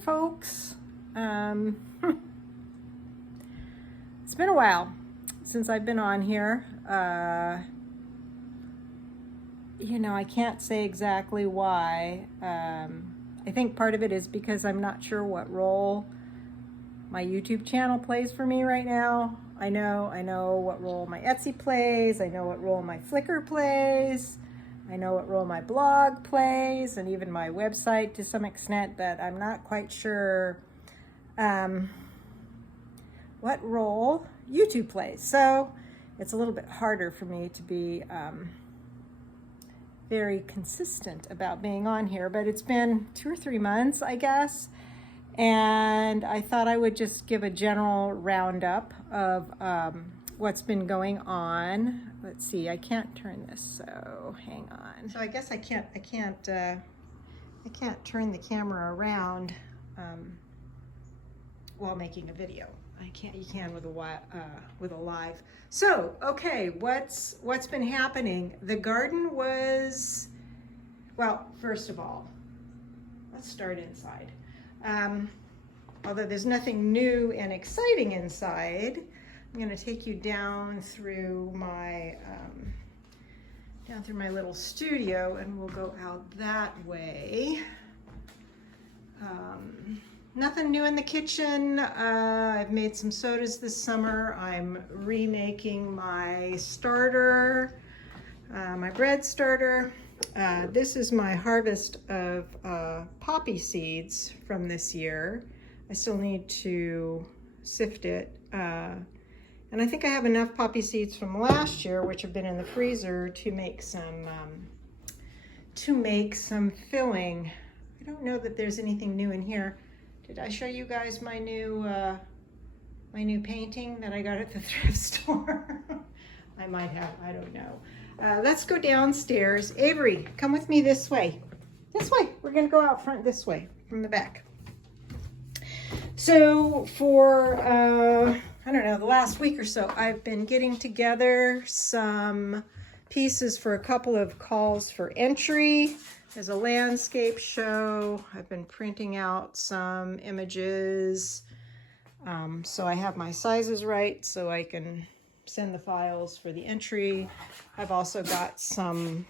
folks. It's been a while since I've been on here. I can't say exactly why. I think part of it is because I'm not sure what role my YouTube channel plays for me right now. I know what role my Etsy plays. I know what role my Flickr plays. I know what role my blog plays, and even my website to some extent, but I'm not quite sure what role YouTube plays. So it's a little bit harder for me to be very consistent about being on here, but it's been 2 or 3 months, I guess. And I thought I would just give a general roundup of what's been going on. Let's see, I can't turn this, so hang on. So I guess I can't turn the camera around while making a video. You can with a live. So, okay, what's been happening? The garden was, well, first of all, let's start inside. Although there's nothing new and exciting inside, I'm going to take you down through my little studio, and we'll go out that way. Nothing new in the kitchen. I've made some sodas this summer. I'm remaking my starter, my bread starter. This is my harvest of poppy seeds from this year. I still need to sift it. And I think I have enough poppy seeds from last year, which have been in the freezer, to make some filling. I don't know that there's anything new in here. Did I show you guys my new painting that I got at the thrift store? I might have, I don't know. Let's go downstairs. Avery, come with me this way. This way. We're going to go out front this way from the back. So for, I don't know, the last week or so, I've been getting together some pieces for a couple of calls for entry. There's a landscape show. I've been printing out some images. So I have my sizes right so I can send the files for the entry. I've also got some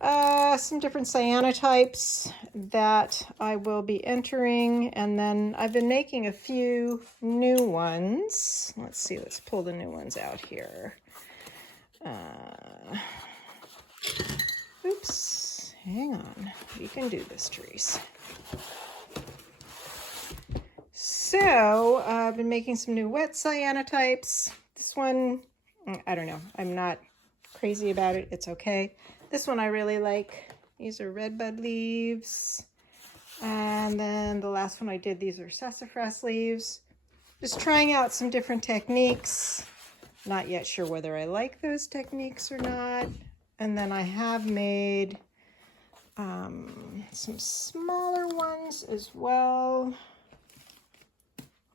different cyanotypes that I will be entering, and then I've been making a few new ones. Let's see, let's pull the new ones out here. Oops, hang on. You can do this, Therese. So I've been making some new wet cyanotypes. This one, I don't know. I'm not crazy about it. It's okay. This one I really like. These are redbud leaves. And then the last one I did, these are sassafras leaves. Just trying out some different techniques. Not yet sure whether I like those techniques or not. And then I have made some smaller ones as well.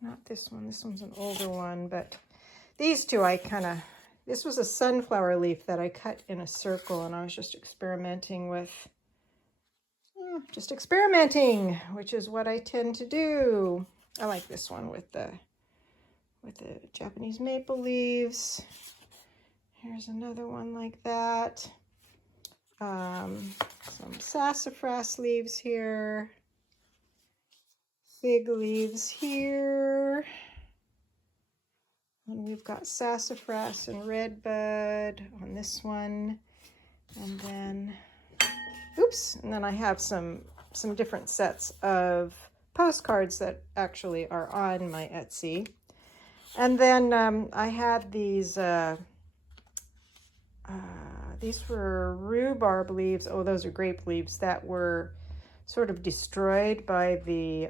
Not this one. This one's an older one, but these two this was a sunflower leaf that I cut in a circle, and I was just experimenting with, which is what I tend to do. I like this one with the Japanese maple leaves. Here's another one like that. Some sassafras leaves here. Fig leaves here. And we've got sassafras and redbud on this one. And then, and then I have some different sets of postcards that actually are on my Etsy. And then I had these were rhubarb leaves. Oh, those are grape leaves that were sort of destroyed by the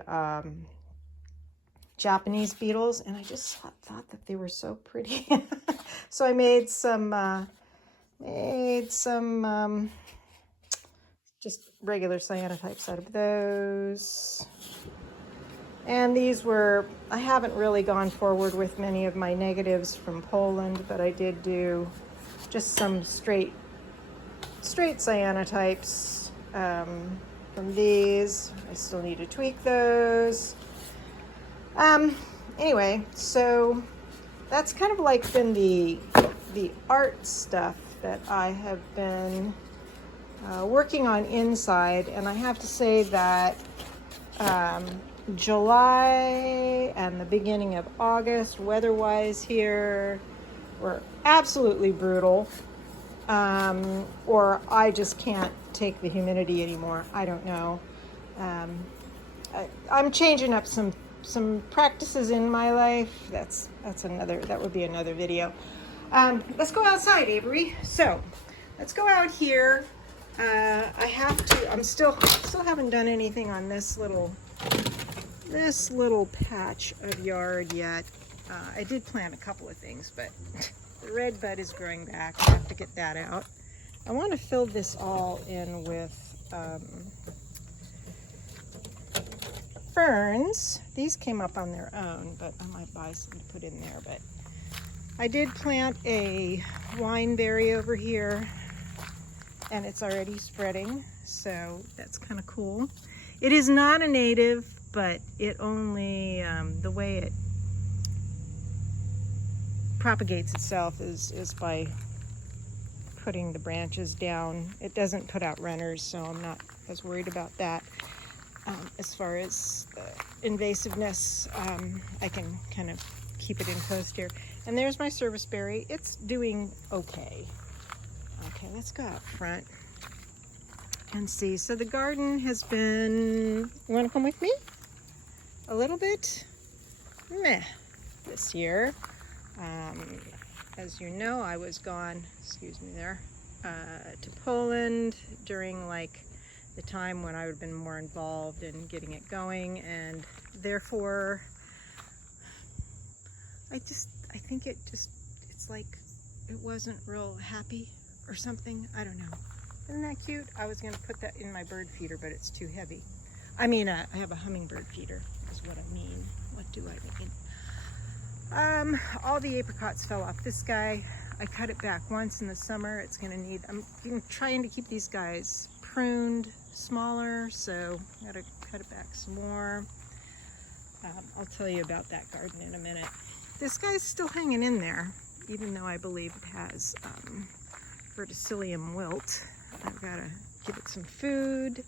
Japanese beetles, and I just thought that they were so pretty. So I made some just regular cyanotypes out of those. And these were, I haven't really gone forward with many of my negatives from Poland, but I did do just some straight cyanotypes from these. I still need to tweak those. Anyway, so that's kind of like been the art stuff that I have been working on inside, and I have to say that July and the beginning of August, weather-wise here, were absolutely brutal. Or I just can't take the humidity anymore. I don't know. I'm changing up some practices in my life. That would be another video. Let's go outside, Avery. So let's go out here. I still haven't done anything on this little patch of yard yet. I did plant a couple of things, but the red bud is growing back. I have to get that out. I want to fill this all in with ferns. These came up on their own, but I might buy some to put in there. But I did plant a wineberry over here, and it's already spreading, so that's kind of cool. It is not a native, but it only, the way it propagates itself is by putting the branches down. It doesn't put out runners, so I'm not as worried about that. As far as invasiveness, I can kind of keep it enclosed here. And there's my serviceberry. It's doing okay. Okay, let's go out front and see. So the garden has been, you want to come with me? A little bit meh this year. As you know, I was gone, excuse me there, to Poland during like the time when I would have been more involved in getting it going, and therefore I think it's like it wasn't real happy or something. I don't know. Isn't that cute? I was going to put that in my bird feeder, but it's too heavy. I mean, I have a hummingbird feeder is what I mean. What do I mean? All the apricots fell off. This guy, I cut it back once in the summer. It's going to need, I'm trying to keep these guys pruned smaller, so I gotta cut it back some more. I'll tell you about that garden in a minute. This guy's still hanging in there, even though I believe it has verticillium wilt. I've got to give it some food.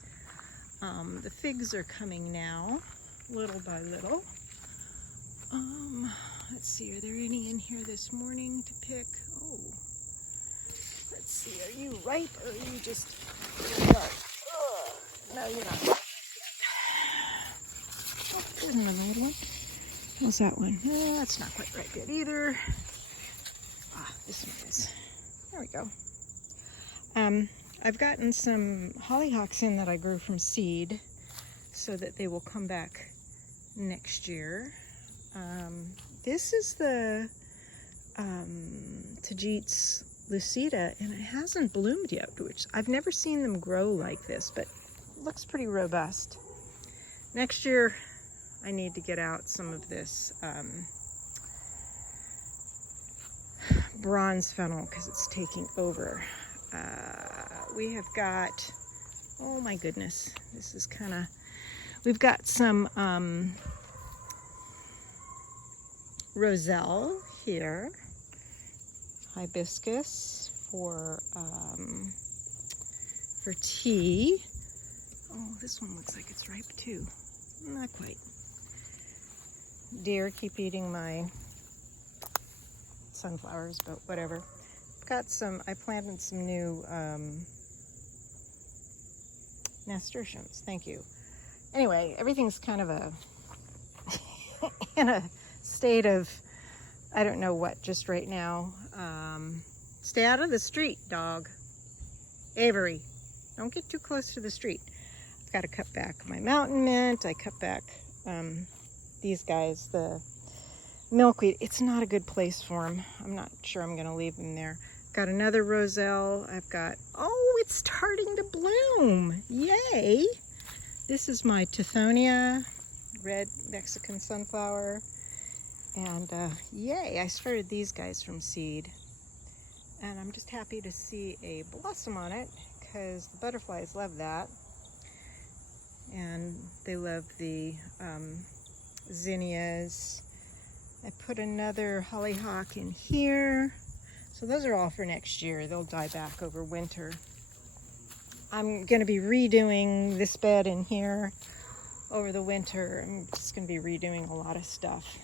The figs are coming now, little by little. Let's see, are there any in here this morning to pick? Oh, let's see, are you ripe or are you just ripe? No, you're not ripe yet. Oh, there's another one. How's that one? Oh, that's not quite ripe yet either. Ah, this one is. There we go. I've gotten some hollyhocks in that I grew from seed so that they will come back next year. This is the Tajit's lucida, and it hasn't bloomed yet, which I've never seen them grow like this, but it looks pretty robust. Next year, I need to get out some of this bronze fennel because it's taking over. We have got, oh my goodness, this is kind of, we've got some roselle here, hibiscus for tea. Oh, this one looks like it's ripe too. Not quite. Deer keep eating my sunflowers, but whatever. Got some, I planted some new nasturtiums. Thank you. Anyway, everything's kind of a in a state of I don't know what just right now. Stay out of the street, dog. Avery, don't get too close to the street. I've got to cut back my mountain mint. I cut back these guys, the milkweed. It's not a good place for them. I'm not sure I'm going to leave them there. Got another roselle. I've got, oh, it's starting to bloom. Yay. This is my Tithonia, red Mexican sunflower. And yay, I started these guys from seed. And I'm just happy to see a blossom on it because the butterflies love that. They love the zinnias. I put another hollyhock in here. So those are all for next year. They'll die back over winter. I'm going to be redoing this bed in here over the winter. I'm just going to be redoing a lot of stuff.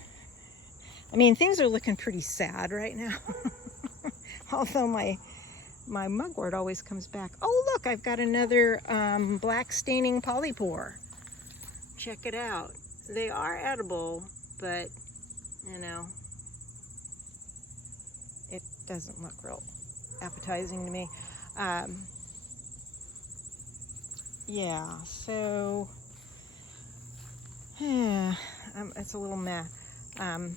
I mean, things are looking pretty sad right now. Although my mugwort always comes back. Oh, look, I've got another black staining polypore. Check it out. They are edible, but, you know, it doesn't look real appetizing to me. Yeah, so, it's a little meh. I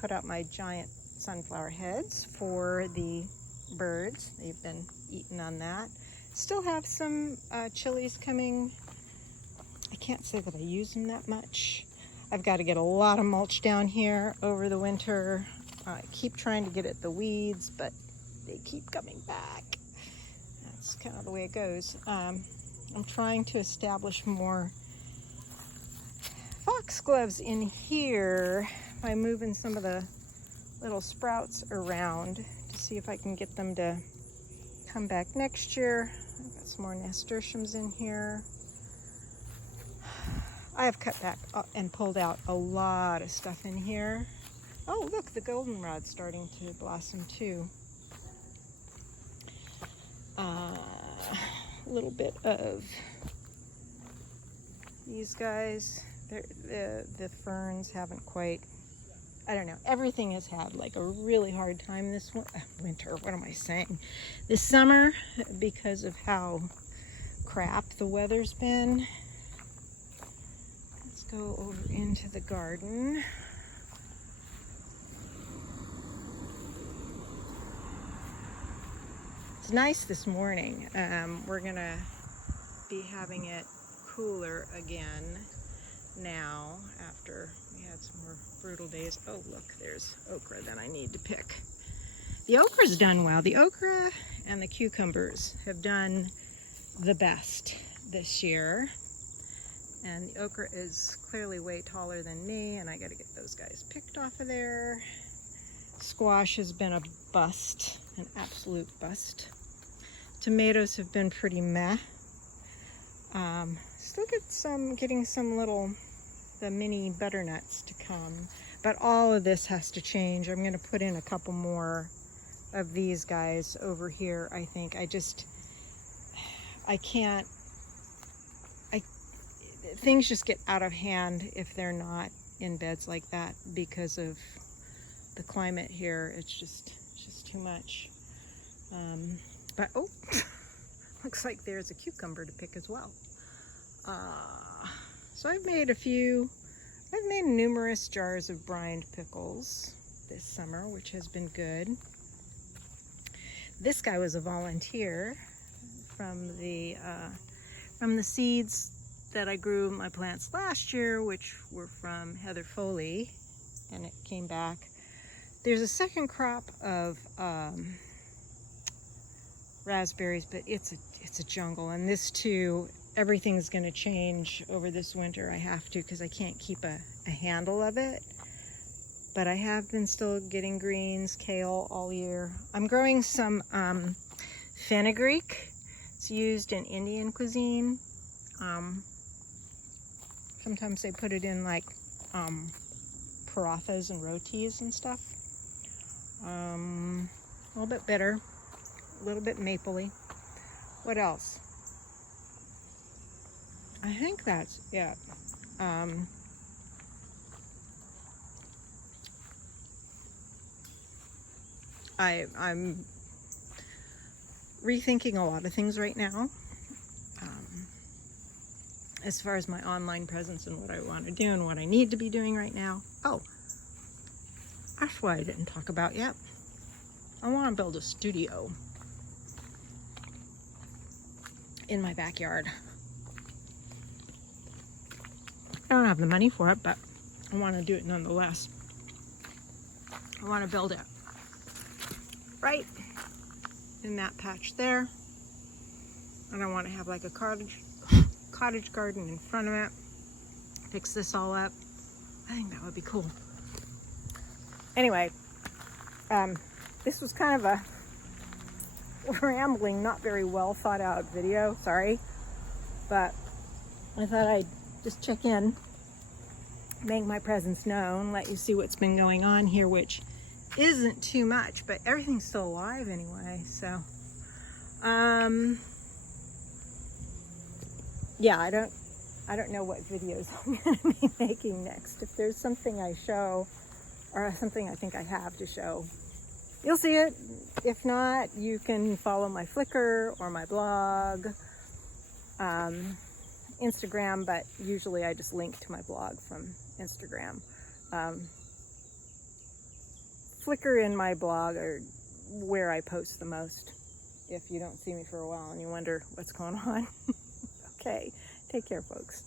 put out my giant sunflower heads for the birds. They've been eating on that. Still have some chilies coming. I can't say that I use them that much. I've got to get a lot of mulch down here over the winter. I keep trying to get at the weeds, but they keep coming back. That's kind of the way it goes. I'm trying to establish more foxgloves in here by moving some of the little sprouts around to see if I can get them to come back next year. I've got some more nasturtiums in here. I have cut back and pulled out a lot of stuff in here. Oh, look, the goldenrod's starting to blossom too. A little bit of these guys. The ferns haven't quite, I don't know, everything has had like a really hard time this winter, what am I saying? This summer, because of how crap the weather's been. Let's go over into the garden. It's nice this morning. We're gonna be having it cooler again now after we had some more brutal days. Oh, look, there's okra that I need to pick. The okra's done well. The okra and the cucumbers have done the best this year. And the okra is clearly way taller than me, and I got to get those guys picked off of there. Squash has been a bust, an absolute bust. Tomatoes have been pretty meh. Still getting some the mini butternuts to come, but all of this has to change. I'm going to put in a couple more of these guys over here. I think things just get out of hand if they're not in beds like that because of the climate here. It's just too much. But oh, looks like there's a cucumber to pick as well. So I've made numerous jars of brined pickles this summer, which has been good. This guy was a volunteer from the seeds that I grew my plants last year, which were from Heather Foley, and it came back. There's a second crop of raspberries, but it's a jungle, and this too, everything's going to change over this winter. I have to, because I can't keep a handle of it. But I have been still getting greens, kale all year. I'm growing some fenugreek. It's used in Indian cuisine. Sometimes they put it in like parathas and rotis and stuff. A little bit bitter, a little bit mapley. What else? I think that's it. I'm rethinking a lot of things right now. As far as my online presence and what I want to do and what I need to be doing right now. Oh, that's what I didn't talk about yet. I want to build a studio in my backyard. I don't have the money for it, but I want to do it nonetheless. I want to build it right in that patch there. And I want to have like a cottage garden in front of it. Fix this all up. I think that would be cool. Anyway, this was kind of a rambling, not very well thought out video, sorry, but I thought I'd just check in, make my presence known, let you see what's been going on here, which isn't too much, but everything's still alive anyway. So yeah, I don't know what videos I'm gonna be making next. If there's something I show or something I think I have to show, you'll see it. If not, you can follow my Flickr or my blog, Instagram, but usually I just link to my blog from Instagram. Flickr and my blog are where I post the most, if you don't see me for a while and you wonder what's going on. Okay, take care, folks.